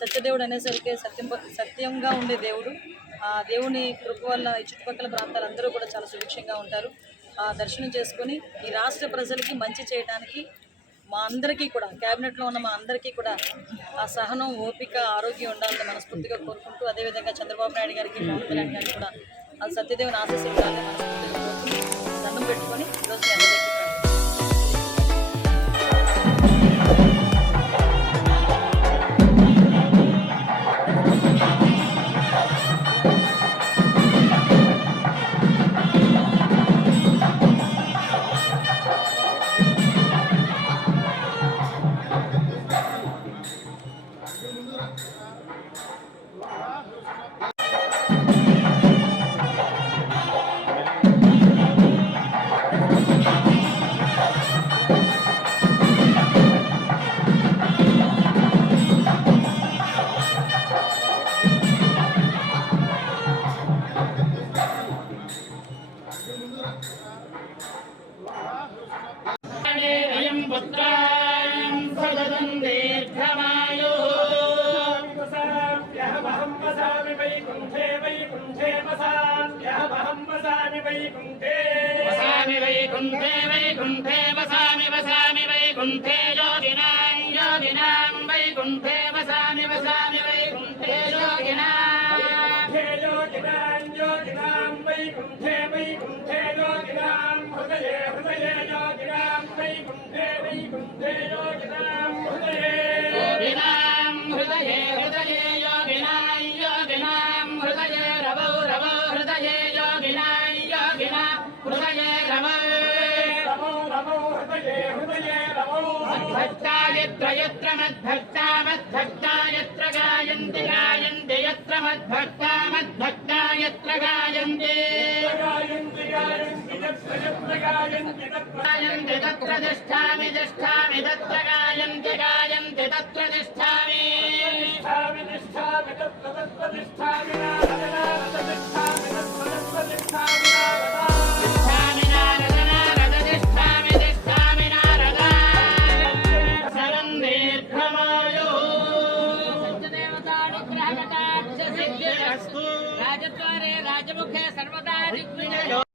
సత్యదేవుడు అనేసరికి సత్యంగా ఉండే దేవుడు. ఆ దేవుని కృప వల్ల ఈ చుట్టుపక్కల ప్రాంతాలందరూ కూడా చాలా సుభిక్షంగా ఉంటారు. దర్శనం చేసుకొని ఈ రాష్ట్ర ప్రజలకి మంచి చేయడానికి మా అందరికీ కూడా క్యాబినెట్లో ఉన్న మా అందరికీ కూడా ఆ సహనం, ఓపిక, ఆరోగ్యం ఉండాలని మనస్ఫూర్తిగా కోరుకుంటూ, అదేవిధంగా చంద్రబాబు నాయుడు గారికి, పవన్ కళ్యాణ్ గారికి కూడా ఆ సత్యదేవుని ఆశీస్సులు ఉండాలని మనస్ఫూర్తిగా కోరుకుంటూ దండం పెట్టుకొని ఈరోజు మీ అందరికీ वैकुंठे वसामि वैकुंठे योगिनां वैकुंठे वसामि वैकुंठे योगिनां वैकुंठे योगिनां हृदये योगिनां वैकुंठे योगिनां हृदये योगिनां हृदये रवो हृदये योगिनां हृदये रवो मद्भक्ता यत्र मद्भक्ता यत्र गायन्ति यत्र मद्भक्ता यत्र गायन्ति तत्र तिष्ठामि तत्र गायन्ति तत्र तिष्ठामि राजद्वारे राजमुखे सर्वदा दिग्विजयो